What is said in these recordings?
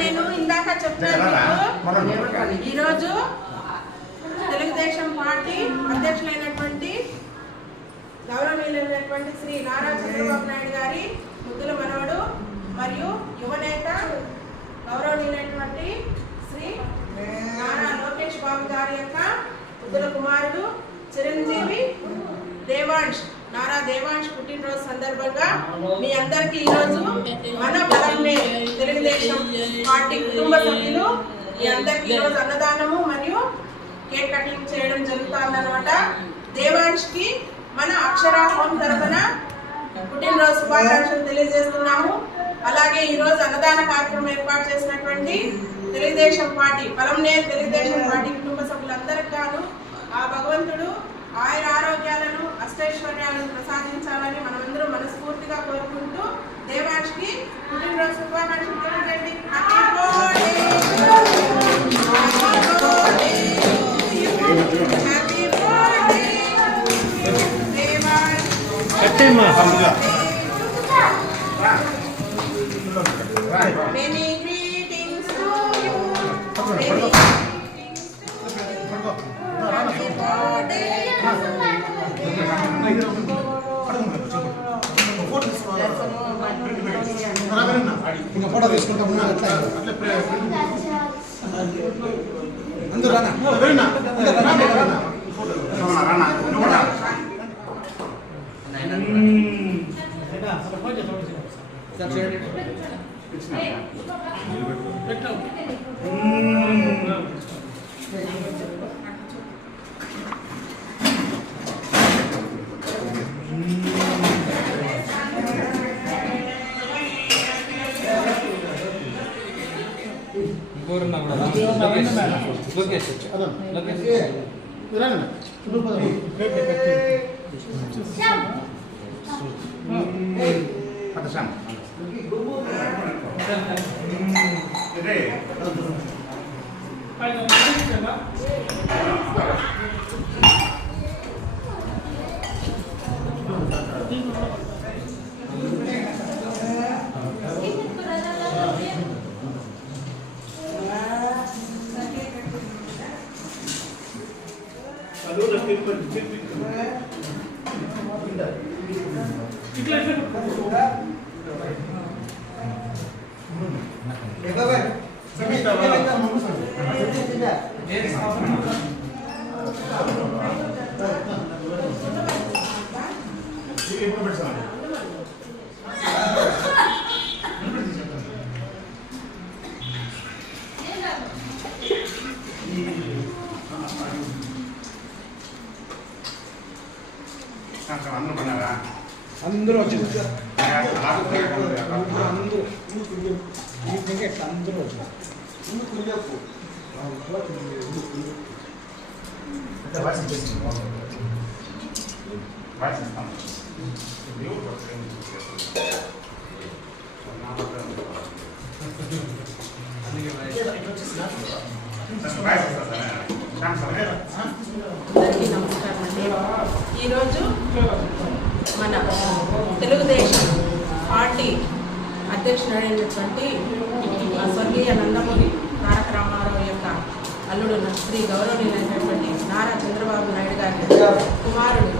నేను ఇందాక చెప్తాను. ఈరోజు తెలుగుదేశం పార్టీ అధ్యక్షులైనటువంటి గౌరవనీయులైనటువంటి శ్రీ నారా చంద్రబాబు నాయుడు గారి ముద్దుల మనవడు మరియు యువనేత గౌరవనీయులైనటువంటి శ్రీ నారా లోకేష్ బాబు గారి యొక్క ముద్దుల కుమారుడు చిరంజీవి నారా దేవాంశ్ పుట్టినరోజు సందర్భంగా మీ అందరికీ ఈరోజు మన బలంనే తెలుగుదేశం పార్టీ కుటుంబ సభ్యులు మీ అందరికీ ఈరోజు అన్నదానము మరియు కేక్ కటింగ్ చేయడం జరుగుతుందన్నమాట. దేవాంష్కి మన అక్షర హోమ్ తరఫున పుట్టినరోజు శుభాకాంక్షలు తెలియజేస్తున్నాము. అలాగే ఈరోజు అన్నదాన కార్యక్రమం ఏర్పాటు చేసినటువంటి తెలుగుదేశం పార్టీ బలంనేర్ తెలుగుదేశం పార్టీ కుటుంబ సభ్యులందరికీ గాను ఆ భగవంతుడు ఆయుర ఆరోగ్యాలను అష్టైశ్వర్యాలను ప్రసాదించాలని మనమందరూ మనస్ఫూర్తిగా కోరుకుంటూ దేవాంష్కి పుట్టినరోజు శుభాకాంక్షలు తెలియజేయండి. Many greetings to you. Many greetings to you. Happy birthday. Photo తీసుకుంటాం. అందరూ అందరూ వచ్చారు. అందరూ వచ్చారు. అందరికీ నమస్కారం అండి. ఈరోజు మన తెలుగుదేశం పార్టీ అధ్యక్షుడైనటువంటి స్వర్గీయ నందమూరి తారక రామారావు యొక్క అల్లుడు శ్రీ గౌరవనీయులైనటువంటి నారా చంద్రబాబు నాయుడు గారి కుమారుడు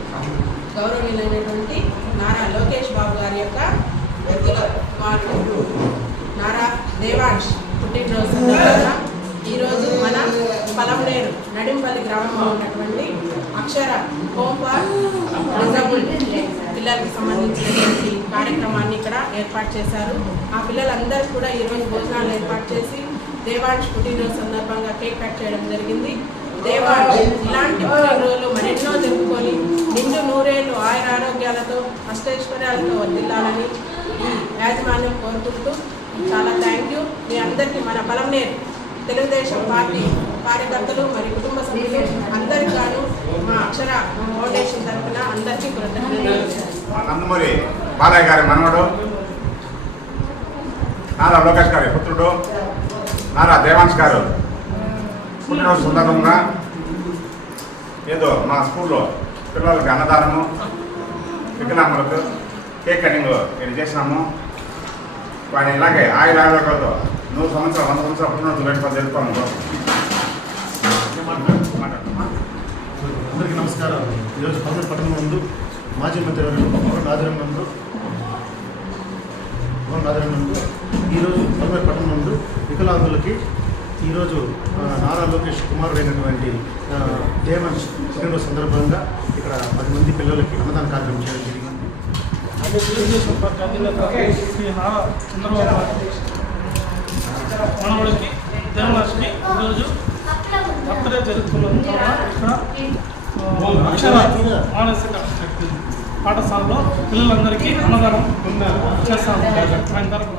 గౌరవనీయులైనటువంటి నారా లోకేష్ బాబు గారి యొక్క కుమారుడు నారా దేవాంశ్ పుట్టినరోజు సందర్భంగా ఈరోజు మన పలంనేరు నడింపల్లి గ్రామంలో ఉన్నటువంటి అక్షర హోమ్ పార్క్ డిజబుల్డ్ పిల్లలకి సంబంధించినటువంటి కార్యక్రమాన్ని ఇక్కడ ఏర్పాటు చేశారు. ఆ పిల్లలందరూ కూడా ఈరోజు భోజనాలు ఏర్పాటు చేసి దేవాంశ్ పుట్టినరోజు సందర్భంగా కేక్ కట్ చేయడం జరిగింది. దేవాంశ్ ఇలాంటి పుట్టినరోజులు మరెన్నో జరుపుకొని నిండు నూరేళ్లు ఆయుర ఆరోగ్యాలతో అష్టైశ్వర్యాలతో వర్ధిల్లాలని ఈ యాజమాన్యం కోరుకుంటూ చాలా థ్యాంక్ యూ. మీ అందరికీ మన బలంనేరు తెలుగుదేశం పార్టీ కార్యకర్తలు మరియు కుటుంబ సభ్యులు అందరికీ గాను మా అక్షర ఫౌండేషన్ తరఫున అందరికీ కృతజ్ఞతలు. నందమూరి బాలయ్య గారి మనవడు, నారా లోకేష్ గారి పుత్రుడు, నారా దేవాంశ్ గారు పుట్టినరోజు సందర్భంగా ఏదో మా స్కూల్లో పిల్లలకి అన్నదానము, వికలాంగులకు కేక్ కటింగ్ ఇది చేసినాము. వాడిని ఇలాగే ఆయుర ఆరోగ్యాలతో 100 సంవత్సరాలు 100 సంవత్సరాలు పుట్టినరోజు పెట్టుకొని తెలుసుకోము. అందరికీ నమస్కారం. ఈరోజు పల్నాడు పట్టణం నందు మాజీ మంత్రి మోహన్ ఆధ్వర్యం నందు ఈరోజు పల్నాడు పట్టణం నందు వికలాంగులకి ఈరోజు నారా లోకేష్ కుమారుడు అయినటువంటి దేవాంశ్ పుట్టినరోజు సందర్భంగా ఇక్కడ 10 మంది పిల్లలకి అన్నదాన కార్యక్రమం చేయడం జరిగింది. తెలుగుదేశం పార్టీ అధినేత శ్రీ నారా చంద్రబాబు మనవడికి దేవాంశ్కి ఈరోజు బర్త్డే జరుగుతున్నందువల్ల ఇక్కడ అక్షర మానసిక పాఠశాలలో పిల్లలందరికీ అన్నదానం చేస్తాము ఆయన తరఫున.